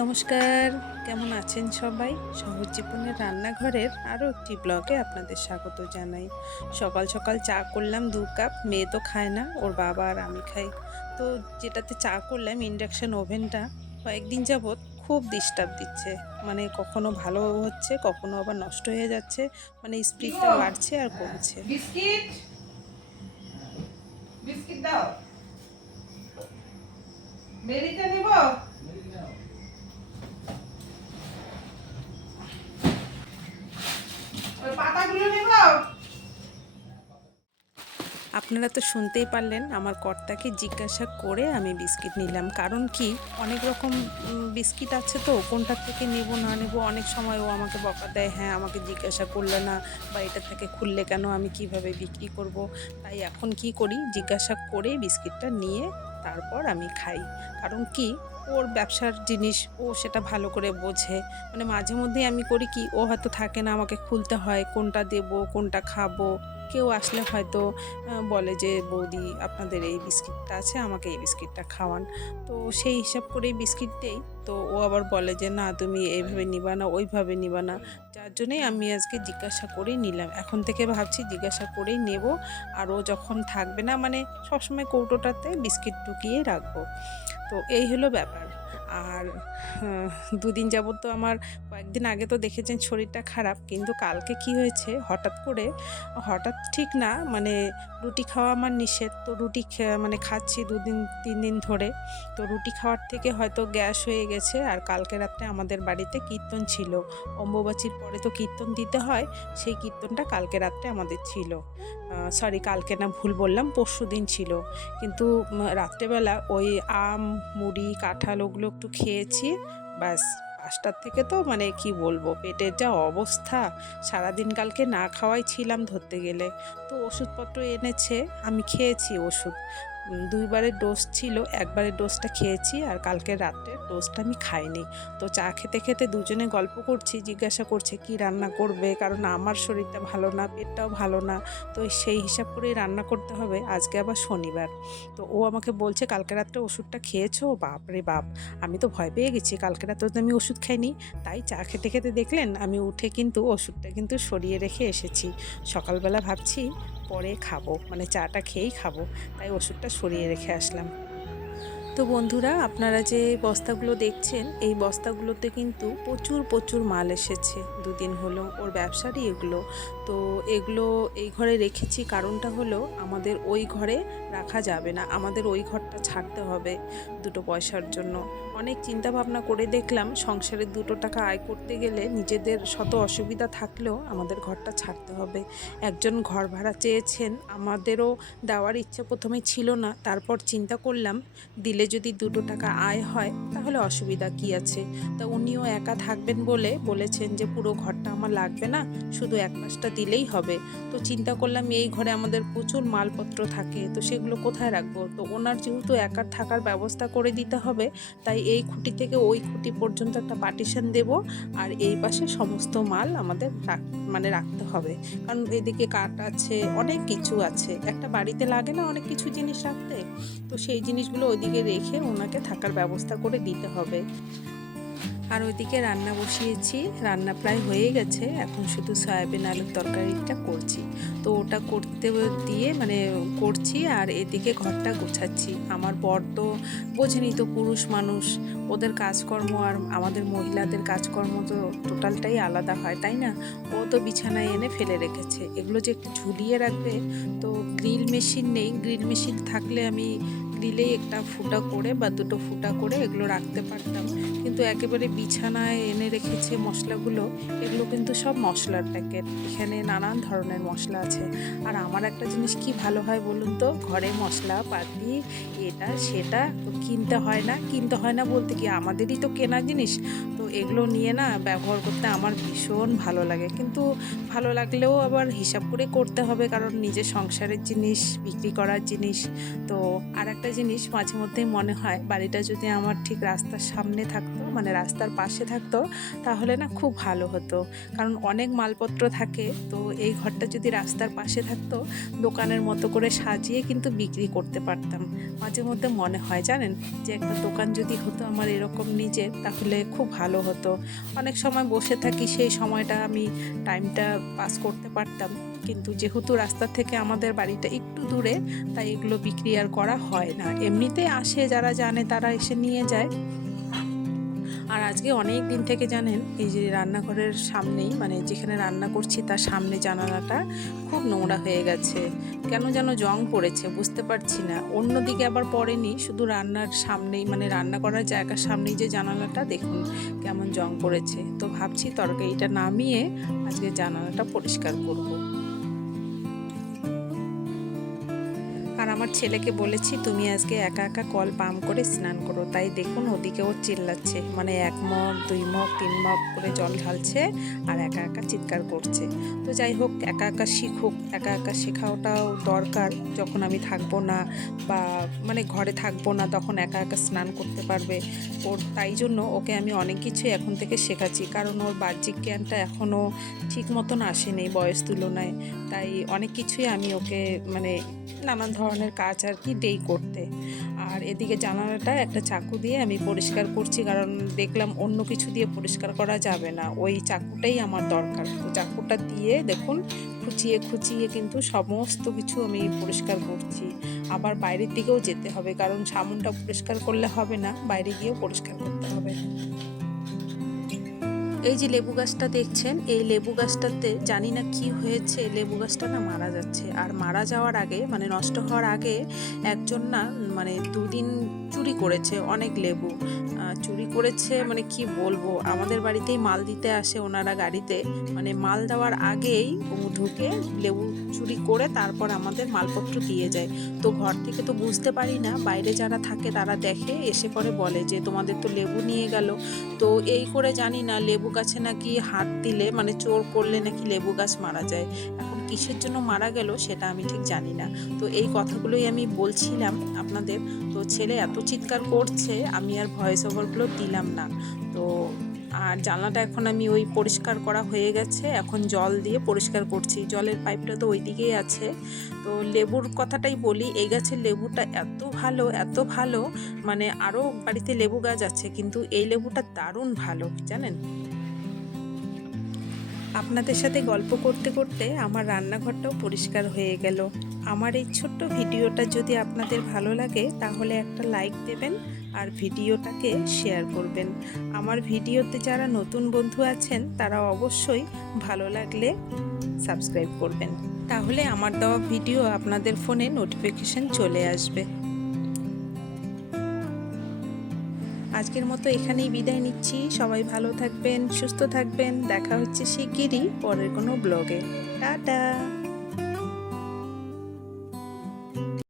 নমস্কার, কেমন আছেন সবাই? সহজ জীবনের রান্নাঘরের আরও একটি ব্লগে আপনাদের স্বাগত জানাই। সকাল সকাল চা করলাম ২ কাপ। মেয়ে তো খায় না, ওর বাবা আর আমি খাই। তো যেটাতে চা করলাম ইন্ডাকশন ওভেনটা কয়েকদিন যাবৎ খুব ডিস্টার্ব দিচ্ছে। মানে কখনো ভালো হচ্ছে, কখনো আবার নষ্ট হয়ে যাচ্ছে। মানে স্পিডটা নিবো বাড়ছে আর কমছে। বিস্কিট বিস্কিট দাও। মেরিটা নিব। ওই পাতাগুলো নিব। আপনারা তো শুনতেই পারলেন, আমার কর্তাকে জিজ্ঞাসা করে আমি বিস্কিট নিলাম। কারণ কি, অনেক রকম বিস্কিট আছে, তো কোনটা থেকে নেব না নেব অনেক সময় ও আমাকে বকা দেয়, হ্যাঁ আমাকে জিজ্ঞাসা করলে না, বা এটা থেকে খুললে কেন, আমি কিভাবে বিক্রি করব। তাই এখন কি করি, জিজ্ঞাসা করে বিস্কিটটা নিয়ে তারপর আমি খাই। কারণ কি, ওর ব্যবসার জিনিস, ও সেটা ভালো করে বোঝে। মানে মাঝে মধ্যেই আমি করি কি, ও হয়তো থাকে না, আমাকে খুলতে হয় কোনটা দেব কোনটা খাবো। কেউ আসলে হয়তো বলে যে, বৌদি আপনাদের এই বিস্কিটটা আছে, আমাকে এই বিস্কিটটা খাওয়ান। তো সেই হিসাব করেই বিস্কিট দেই। তো ও আবার বলে যে, না তুমি এইভাবে নিবা না, ওইভাবে নিবা না। যার জন্যই আমি আজকে জিজ্ঞাসা করেই নিলাম। এখন থেকে ভাবছি জিজ্ঞাসা করেই নেব। আর ও যখন থাকবে না, মানে সবসময় কৌটোটাতে বিস্কিট ঢুকিয়ে রাখবো। তো এই হলো ব্যাপার। আর ২ দিন যাবত তো আমার, কয়েকদিন আগে তো দেখেছেন শরীরটা খারাপ। কিন্তু কালকে কি হয়েছে, হঠাৎ করে, হঠাৎ ঠিক না, মানে রুটি খাওয়া আমার নিষেধ। তো রুটি মানে খাচ্ছি ২ দিন ৩ দিন ধরে। তো রুটি খাওয়ার থেকে হয়তো গ্যাস হয়ে গেছে। আর কালকে রাত্রে আমাদের বাড়িতে কীর্তন ছিল। অম্বুবাচীর পরে তো কীর্তন দিতে হয়। সেই কীর্তনটা কালকে রাত্রে আমাদের ছিল। সরি, কালকে না, ভুল বললাম, পরশুদিন ছিল। কিন্তু রাত্রেবেলা ওই আম, মুড়ি, কাঁঠাল ওগুলো একটু খেয়েছি। ব্যাস, ৫টার থেকে তো মানে কি বলবো, পেটের যা অবস্থা। সারাদিন কালকে না খাওয়াই ছিলাম ধরতে গেলে। তো ওষুধপত্র এনেছে, আমি খেয়েছি ওষুধ। ২ বারের ডোজ ছিল, একবারের ডোজটা খেয়েছি আর কালকে রাত্রের ডোজটা আমি খাইনি। তো চা খেতে খেতে দুজনে গল্প করছি, জিজ্ঞাসা করছে কি রান্না করবে, কারণ আমার শরীরটা ভালো না, পেটটাও ভালো না। তো সেই হিসাব করেই রান্না করতে হবে। আজকে আবার শনিবার। তো ও আমাকে বলছে, কালকে রাত্রে ওষুধটা খেয়েছো? বাপরে বাপ! আমি তো ভয় পেয়ে গেছি, কালকে রাত্রে তো আমি ওষুধ খাইনি। তাই চা খেতে খেতে দেখলেন আমি উঠে কিন্তু ওষুধটা কিন্তু সরিয়ে রেখে এসেছি। সকালবেলা ভাবছি পরে খাবো, মানে চাটা খেয়েই খাবো। তাই ওষুধটা সরিয়ে রেখে আসলাম। তো বন্ধুরা, আপনারা যে বস্তাগুলো দেখছেন, এই বস্তাগুলোতে কিন্তু প্রচুর প্রচুর মাল এসেছে। ২ দিন হলো ওর ব্যবসারই এগুলো। তো এগুলো এই ঘরে রেখেছি, কারণটা হলো আমাদের ওই ঘরে রাখা যাবে না, আমাদের ওই ঘরটা ছাড়তে হবে ২টো পয়সার জন্য। অনেক চিন্তা ভাবনা করে দেখলাম, সংসারে ২টো টাকা আয় করতে গেলে নিজেদের শত অসুবিধা থাকলেও আমাদের ঘরটা ছাড়তে হবে। একজন ঘর ভাড়া চেয়েছেন, আমাদেরও দেওয়ার ইচ্ছে প্রথমে ছিল না। তারপর চিন্তা করলাম, দিলে যদি ২টো টাকা আয় হয় তাহলে অসুবিধা কী আছে। তা উনিও একা থাকবেন বলে বলেছেন যে পুরো ঘরটা আমার লাগবে না, শুধু এক পাশটা দিলেই হবে। তো চিন্তা করলাম, এই ঘরে আমাদের প্রচুর মালপত্র থাকে, তো সেগুলো কোথায় রাখবো। তো ওনার যেহেতু একার থাকার ব্যবস্থা করে দিতে হবে, তাই এই খুঁটি থেকে ওই খুঁটি পর্যন্ত একটা পার্টিশন দেব। আর এই পাশে সমস্ত মাল আমাদের মানে রাখতে হবে। কারণ এদিকে কাঠ আছে, অনেক কিছু আছে, একটা বাড়িতে লাগে না অনেক কিছু জিনিস রাখতে। তো সেই জিনিসগুলো ওইদিকে রেখে ওনাকে থাকার ব্যবস্থা করে দিতে হবে। আর ওইদিকে রান্না বসিয়েছি, রান্না প্রায় হয়ে গেছে। এখন শুধু সয়াবিন আলুর তরকারিটা করছি। তো ওটা করতে দিয়ে মানে করছি, আর এদিকে ঘরটা গোছাচ্ছি। আমার বর তো বোঝেনি, তো পুরুষ মানুষ, ওদের কাজকর্ম আর আমাদের মহিলাদের কাজকর্ম তো টোটালটাই আলাদা হয়, তাই না? ও তো বিছানায় এনে ফেলে রেখেছে, এগুলো যে একটু ঝুলিয়ে রাখবে। তো গ্রিল মেশিন নেই, গ্রিল মেশিন থাকলে আমি গ্রিলেই একটা ফুটা করে বা ২টো ফুটা করে এগুলো রাখতে পারতাম। কিন্তু একেবারে বিছানায় এনে রেখেছে মশলাগুলো। এগুলো কিন্তু সব মশলার প্যাকেট, এখানে নানান ধরনের মশলা আছে। আর আমার একটা জিনিস কি ভালো হয় বলুন তো, ঘরে মশলাপাতি এটা সেটা তো কিনতে হয় না। কিনতে হয় না বলতে কি, আমাদেরই তো কেনা জিনিস। তো এগুলো নিয়ে না ব্যবহার করতে আমার ভীষণ ভালো লাগে। কিন্তু ভালো লাগলেও আবার হিসাব করে করতে হবে, কারণ নিজের সংসারের জিনিস, বিক্রি করার জিনিস। তো আর একটা জিনিস মাঝে মধ্যেই মনে হয়, বাড়িটা যদি আমার ঠিক রাস্তার সামনে থাকতো মানে রাস্তার পাশে থাকতো তাহলে না খুব ভালো হতো, কারণ অনেক মালপত্র থাকে। তো এই ঘরটা যদি রাস্তার পাশে থাকতো, দোকানের মতো করে সাজিয়ে কিন্তু বিক্রি করতে পারতাম। মাঝে মধ্যে মনে হয় জানেন, যে একটা দোকান যদি হতো আমার এরকম নিজের, তাহলে খুব ভালো হতো। অনেক সময় বসে থাকি, সেই সময়টা আমি টাইমটা পাস করতে পারতাম। কিন্তু যেহেতু রাস্তা থেকে আমাদের বাড়িটা একটু দূরে, তাই এগুলো বিক্রি আর করা হয় না। এমনিতে আসে যারা জানে তারা এসে নিয়ে যায়। আর আজকে অনেক দিন থেকে জানেন, এই যে রান্নাঘরের সামনেই, মানে যেখানে রান্না করছি তার সামনে জানালাটা খুব নোংরা হয়ে গেছে। কেন যেন জং পড়েছে, বুঝতে পারছি না। অন্যদিকে আবার পড়েনি, শুধু রান্নার সামনেই, মানে রান্না করার জায়গার সামনেই যে জানালাটা, দেখুন কেমন জং পড়েছে। তো ভাবছি তরকারিটা নামিয়ে আজকে জানালাটা পরিষ্কার করব। আর আমার ছেলেকে বলেছি তুমি আজকে একা একা কল পাম্প করে স্নান করো, তাই দেখুন ওদিকে ও চিল্লাচ্ছে, মানে 1 মগ 2 মগ 3 মগ করে জল ঢালছে আর একা একা চিৎকার করছে। তো যাই হোক, একা একা শিখুক, একা একা শেখাটাও দরকার। যখন আমি থাকবো না, বা মানে ঘরে থাকবো না, তখন একা একা স্নান করতে পারবে। ওর তাই জন্য ওকে আমি অনেক কিছুই এখন থেকে শেখাচ্ছি, কারণ ওর বাহ্যিক জ্ঞানটা এখনও ঠিক মতন আসেনি বয়স তুলনায়। তাই অনেক কিছুই আমি ওকে মানে নানান ধরনের কাজ আর কি দেই করতে। আর এদিকে জানালাটা একটা চাকু দিয়ে আমি পরিষ্কার করছি, কারণ দেখলাম অন্য কিছু দিয়ে পরিষ্কার করা যাবে না, ওই চাকুটাই আমার দরকার। তো চাকুটা দিয়ে দেখুন খুঁচিয়ে খুঁচিয়ে কিন্তু সমস্ত কিছু আমি পরিষ্কার করছি। আবার বাইরের দিকেও যেতে হবে, কারণ সামনটা পরিষ্কার করলে হবে না, বাইরে গিয়েও পরিষ্কার করতে হবে। এই যে লেবু গাছটা দেখছেন, এই লেবু গাছটাতে জানি না কি হয়েছে, লেবু গাছটা না মারা যাচ্ছে। আর মারা যাওয়ার আগে, মানে নষ্ট হওয়ার আগে, একজন না মানে 2 দিন চুরি করেছে অনেক লেবু। চুরি করেছে মানে কি বলবো, আমাদের বাড়িতেই মাল দিতে আসে ওনারা গাড়িতে, মানে মাল দেওয়ার আগেই ও ঢুকে লেবু চুরি করে তারপর আমাদের মালপত্র দিয়ে যায়। তো ঘর থেকে তো বুঝতে পারি না, বাইরে যারা থাকে তারা দেখে, এসে পরে বলে যে তোমাদের তো লেবু নিয়ে গেল। তো এই করে জানি না, লেবু গাছে নাকি হাত দিলে, মানে চোর করলে নাকি লেবু গাছ মারা যায়। এখন কিসের জন্য মারা গেল সেটা আমি ঠিক জানি না। তো এই কথাগুলোই আমি বলছিলাম আপনাদের। তো ছেলে এত চিৎকার করছে, আমি আর ভয়েস ওভারগুলো দিলাম না। তো আর জানলাটা এখন আমি ওই পরিষ্কার করা হয়ে গেছে, এখন জল দিয়ে পরিষ্কার করছি। জলের পাইপটা তো ওই দিকেই আছে। তো লেবুর কথাটাই বলি, এই গাছের লেবুটা এত ভালো, এত ভালো, মানে আরও বাড়িতে লেবু গাছ আছে, কিন্তু এই লেবুটা দারুণ ভালো জানেন। আপনাদের সাথে গল্প করতে করতে আমার রান্নাঘরটাও পরিষ্কার হয়ে গেল। আমার এই ছোট্ট ভিডিওটা যদি আপনাদের ভালো লাগে, তাহলে একটা লাইক দেবেন আর ভিডিওটাকে শেয়ার করবেন। আমার ভিডিওতে যারা নতুন বন্ধু আছেন তারা অবশ্যই ভালো লাগলে সাবস্ক্রাইব করবেন, তাহলে আমার দেওয়া ভিডিও আপনাদের ফোনে নোটিফিকেশন চলে আসবে। আজকের মতো এখানেই বিদায় নিচ্ছি। সবাই ভালো থাকবেন, সুস্থ থাকবেন। দেখা হচ্ছে শিগগিরই পরের কোনো ব্লগে। টাটা।